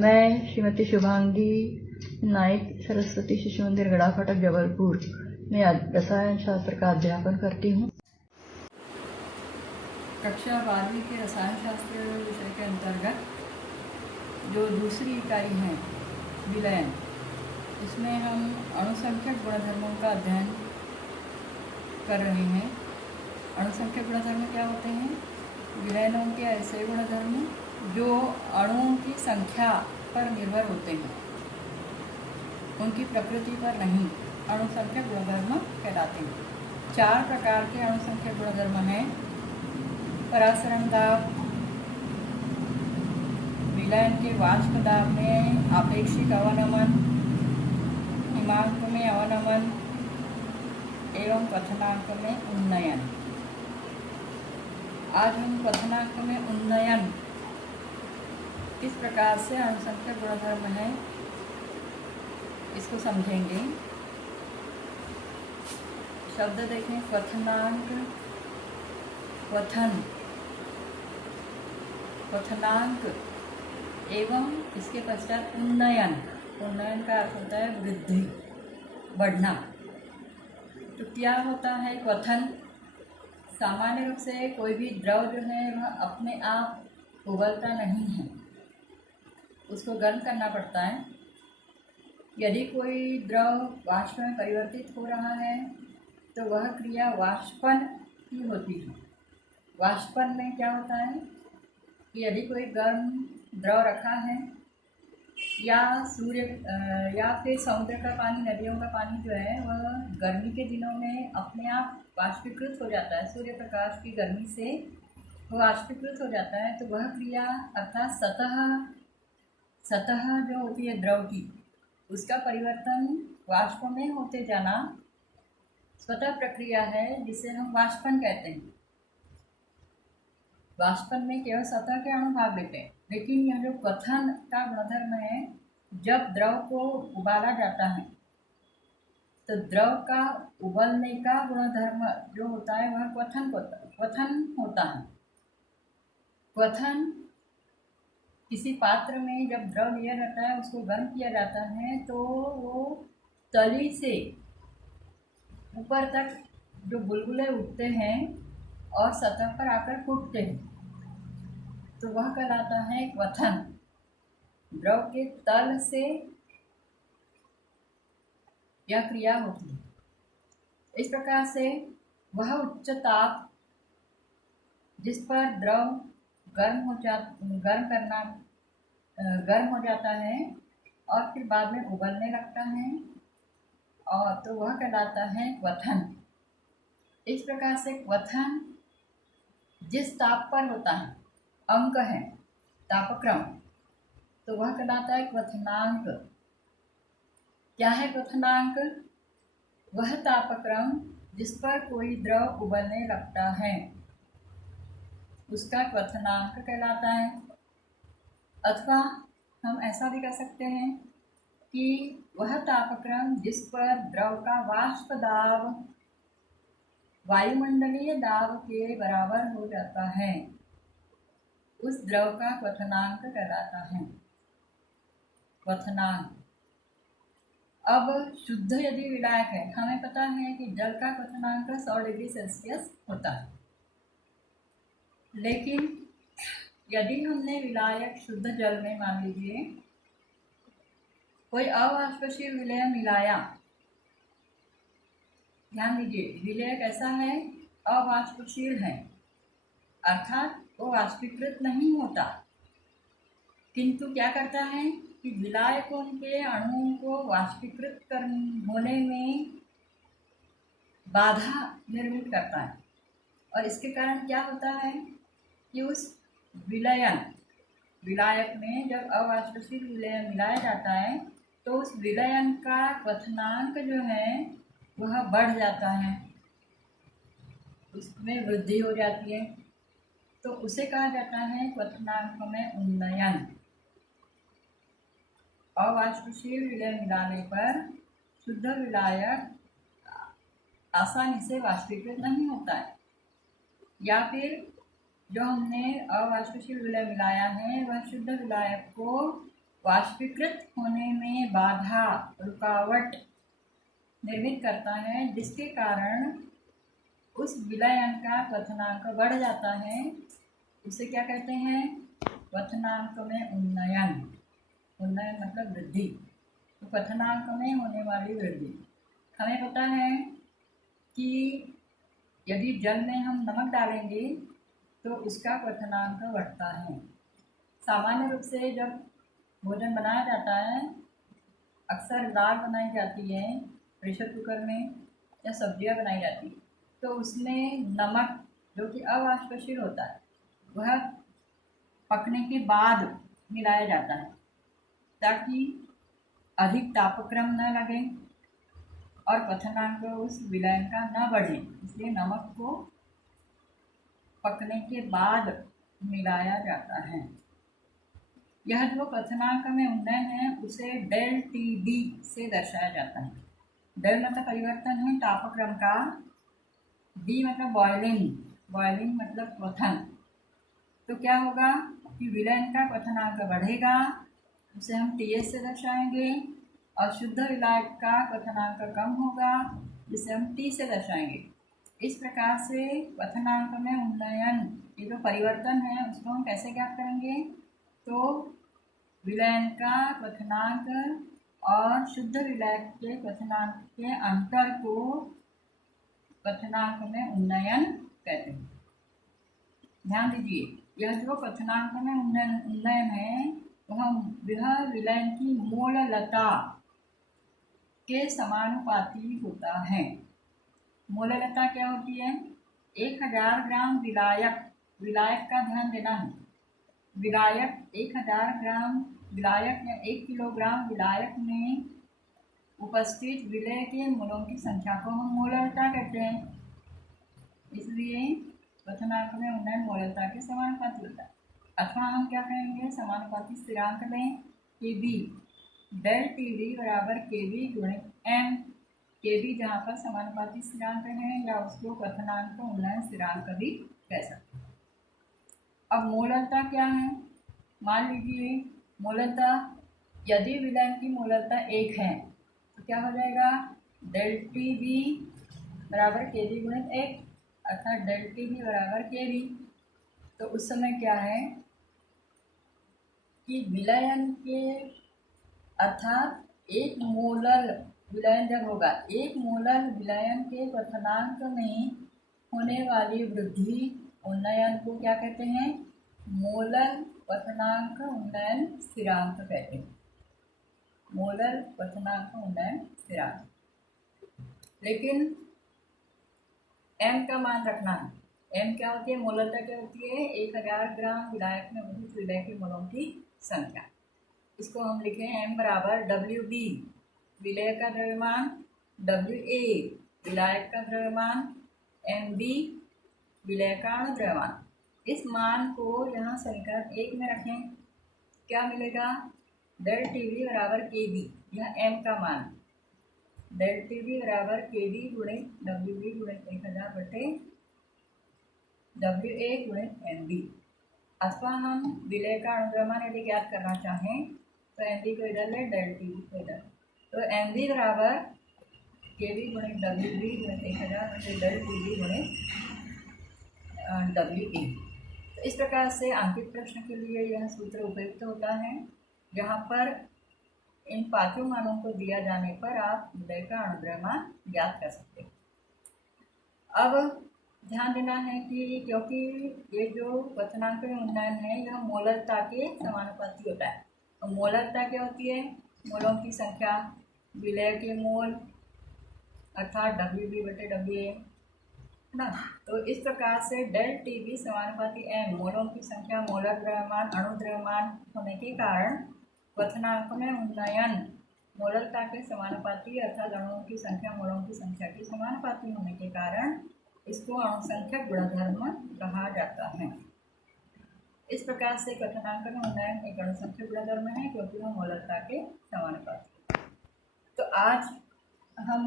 मैं श्रीमती शुभांगी नाइक सरस्वती शिशु मंदिर गड़ा फाटक जबलपुर में रसायन शास्त्र का अध्यापन करती हूँ। कक्षा 12वीं के रसायन शास्त्र विषय के अंतर्गत जो दूसरी इकाई है विलयन, इसमें हम अणुसंख्यक गुणधर्मों का अध्ययन कर रहे हैं। अणुसंख्यक गुणधर्म क्या होते हैं? विलयनों के ऐसे गुणधर्म जो अणुओं की संख्या पर निर्भर होते हैं, उनकी प्रकृति पर नहीं, अणुसंख्यक गुणधर्म कहलाते हैं। 4 प्रकार के अणुसंख्यक गुणधर्म हैं। परासरण दाब, विलयन के वाष्प दाब में आपेक्षिक अवनमन, हिमांक में अवनमन एवं क्वथनांक में उन्नयन। आज हम क्वथनांक में उन्नयन किस प्रकार से अणुसंख्यक गुणधर्म है इसको समझेंगे। शब्द देखें, क्वथनांक, क्वथन, क्वथनांक एवं इसके पश्चात उन्नयन। उन्नयन का अर्थ होता है वृद्धि, बढ़ना। तो क्या होता है क्वथन? सामान्य रूप से कोई भी द्रव जो है वह अपने आप उबलता नहीं है, उसको गर्म करना पड़ता है। यदि कोई द्रव वाष्प में परिवर्तित हो रहा है तो वह क्रिया वाष्पन ही होती है। वाष्पन में क्या होता है कि यदि कोई गर्म द्रव रखा है या या फिर समुद्र का पानी, नदियों का पानी जो है वह गर्मी के दिनों में अपने आप वाष्पीकृत हो जाता है, सूर्य प्रकाश की गर्मी से वह वाष्पीकृत हो जाता है, तो वह क्रिया अर्थात सतह जो होती है द्रव की, उसका परिवर्तन वाष्प में होते जाना स्वतः प्रक्रिया है, जिसे हम वाष्पन कहते हैं। वाष्पन में केवल सतह के अणु भाग लेते हैं, लेकिन यह जो क्वथन का गुणधर्म है, जब द्रव को उबाला जाता है तो द्रव का उबलने का गुणधर्म जो होता है वह क्वथन होता है। क्वथन किसी पात्र में जब द्रव लिया जाता है, उसको गर्म किया जाता है, तो वो तली से ऊपर तक जो बुलबुले उठते हैं और सतह पर आकर फूटते हैं, तो वह कहलाता है क्वथन। द्रव के तल से यह क्रिया होती है। इस प्रकार से वह उच्च ताप जिस पर द्रव गर्म हो जाता है और फिर बाद में उबलने लगता है, और तो वह कहलाता है क्वथन। इस प्रकार से क्वथन जिस ताप पर होता है, अंक है तापक्रम, तो वह कहलाता है क्वथनांक। क्या है क्वथनांक? वह तापक्रम जिस पर कोई द्रव उबलने लगता है, उसका क्वथनांक कहलाता है। अथवा हम ऐसा भी कर सकते हैं कि वह तापक्रम जिस पर द्रव का वाष्प दाब वायुमंडलीय दाब के बराबर हो जाता है, उस द्रव का क्वथनांक कहलाता है। क्वथनांक। अब शुद्ध यदि विलायक है, हमें पता है कि जल का क्वथनांक 100 डिग्री सेल्सियस होता है, लेकिन यदि हमने विलायक शुद्ध जल में, मान लीजिए कोई अवाष्पशील विलय मिलाया, ध्यान दीजिए विलयक ऐसा है अवाष्पशील है, अर्थात वो वाष्पीकृत नहीं होता, किंतु क्या करता है कि विलायकों के अणुओं को वाष्पीकृत होने में बाधा निर्मित करता है। और इसके कारण क्या होता है कि उस विलायक में जब अवाष्पशील विलय मिलाया जाता है तो उस विलयन का क्वथनांक जो है वह बढ़ जाता है, उसमें वृद्धि हो जाती है, तो उसे कहा जाता है क्वथनांक में उन्नयन। अवाष्पशील विलय मिलाने पर शुद्ध विलायक आसानी से वाष्पीकृत नहीं होता है, या फिर जो हमने अवाष्पशील विलय मिलाया है वह शुद्ध विलायक को वाष्पीकृत होने में बाधा, रुकावट निर्मित करता है, जिसके कारण उस विलयन का क्वथनांक बढ़ जाता है। उसे क्या कहते हैं? क्वथनांक में उन्नयन। उन्नयन मतलब वृद्धि। तो क्वथनांक में होने वाली वृद्धि। हमें पता है कि यदि जल में हम नमक डालेंगे तो उसका क्वथनांक बढ़ता है। सामान्य रूप से जब भोजन बनाया जाता है, अक्सर दाल बनाई जाती है प्रेशर कुकर में या सब्जियां बनाई जाती है, तो उसमें नमक जो कि अवाष्पशील होता है वह पकने के बाद मिलाया जाता है ताकि अधिक तापक्रम न लगे और क्वथनांक उस विलयन का न बढ़े। इसलिए नमक को पकने के बाद मिलाया जाता है। यह जो क्वथनांक में उन्नयन है उसे डेल टी बी से दर्शाया जाता है। डेल मतलब परिवर्तन है तापक्रम का, बी मतलब बॉयलिंग, बॉयलिंग मतलब क्वथन। तो क्या होगा कि विलयन का क्वथनांक बढ़ेगा, उसे हम टी एस से दर्शाएंगे, और शुद्ध विलायक का क्वथनांक कम होगा जिसे हम टी से दर्शाएंगे। इस प्रकार से क्वथनांक में उन्नयन, ये जो परिवर्तन है उसको हम कैसे ज्ञात करेंगे? तो विलयन का क्वथनांक और शुद्ध विलायक के क्वथनांक के अंतर को क्वथनांक में उन्नयन कहते हैं। ध्यान दीजिए, यह जो क्वथनांक में उन्नयन है वह विलयन की मोललता के समानुपाती होता है। मोललता क्या होती है? 1000 ग्राम विलायक का ध्यान देना है। विलायक 1000 ग्राम विलायक या 1 किलोग्राम विलायक में उपस्थित विलय के मोलों की संख्या को हम मोललता कहते हैं। इसलिए क्वथनांक में उन्नयन मोललता के समानुपाती होता है। अथवा हम क्या कहेंगे? समानुपाती स्थिरांक लें के बी, डेल टी वी बराबर के बी गुणित एम। के बी जहाँ पर समानुपाती स्थिरांक है या उसको क्वथनांक उन्नयन स्थिरांक भी कह सकते हैं। अब मोललता क्या है? मान लीजिए मोललता, यदि विलयन की मोललता 1 है तो क्या हो जाएगा? डेल टी बी बराबर के बी गुणित 1, अर्थात डेल टी बी बराबर के बी। तो उस समय क्या है कि विलयन के अर्थात 1 मोलर विलयन जब होगा, 1 मोलर विलयन के क्वथनांक में होने वाली वृद्धि उन्नयन को क्या कहते हैं? मोलर क्वथनांक उन्नयन स्थिरांक कहते हैं। मोलर क्वथनांक उन्नयन स्थिरांक। लेकिन m का मान रखना है। m क्या होती है? मोललता क्या होती है? 1000 ग्राम विलायक में उपस्थित विलय के मोलों की संख्या। इसको हम लिखें m बराबर डब्ल्यू बी विलय का द्रव्यमान, डब्ल्यू ए विलायक का द्रव्यमान, एम बी विलय का अणु द्रव्यमान। इस मान को यहाँ समीकरण 1 में रखें। क्या मिलेगा? डेल टी वी बराबर के बी, यह m का मान, डेल टी वी बराबर के बी गुणित डब्ल्यू बी गुणित 1000 बटे डब्ल्यू ए गुणित एम बी। अथवा हम विलय का अणुद्रव्यमान यदि ज्ञात करना चाहें तो एम बी को इधर ले, डेल टी बी को इधर। तो एम बी बराबर के बी गुणित डब्ल्यू बी गुणित 1000 बटे डेल टी बी गुणित डब्ल्यू ए। तो इस प्रकार से आंतरिक प्रश्न के लिए यह सूत्र उपयुक्त होता है, जहाँ पर इन पांचों मानों को दिया जाने पर आप विलय का अणुद्रव्यमान ज्ञात कर सकते हैं। अब ध्यान देना है कि क्योंकि ये जो क्वथनांक में उन्नयन है यह मोलरता के समानुपाती होता है। तो मोलरता क्या होती है? मोलों की संख्या, विलय के मोल अर्थात डब्ल्यू बी बटे डब्ल्यू ए, है ना। तो इस प्रकार से डेल टी बी समानुपाती एम, मोलों की संख्या, मोलर द्रव्यमान, अणु द्रव्यमान होने के कारण क्वथनांक में उन्नयन मोलरता के समानुपाती अर्थात अणुओं की संख्या मोलों की संख्या के समानुपाती होने के कारण इसको अणुसंख्यक गुणधर्म कहा जाता है। इस प्रकार से क्वथनांक में उन्नयन एक अणुसंख्यक गुणधर्म है क्योंकि वह मोलरता के समानुपाती। तो आज हम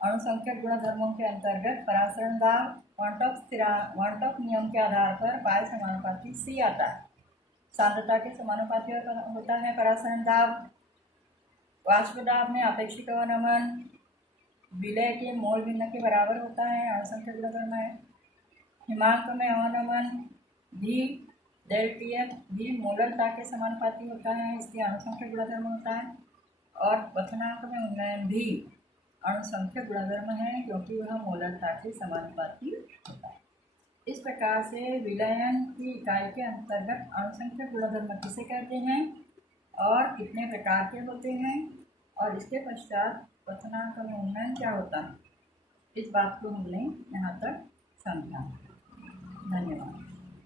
अणुसंख्यक गुणधर्मों के अंतर्गत परासरण दाब, वार्टॉक नियम के आधार पर पाई समानुपाती सी आता है। सांद्रता के समानुपाती होता है परासरण दाब। वाष्प दाब में आपेक्षिक अवनमन विलय के मोल भिन्न के बराबर होता है, अणुसंख्यक गुणधर्म है। हिमांक में अवनमन भी डेल्टियट भी मोलरता के समानुपाती होता है, इसलिए अणुसंख्यक गुणधर्म होता है। और क्वथनांक में उन्नयन भी अणुसंख्यक गुणधर्म है, क्योंकि वह मोलरता के समानुपाती होता है। इस प्रकार से विलयन की इकाई के अंतर्गत अणुसंख्यक गुणधर्म किसे कहते हैं और कितने प्रकार के होते हैं, और इसके पश्चात क्वथनांक में उन्नयन क्या होता है, इस बात को हमने यहाँ तक समझा। धन्यवाद।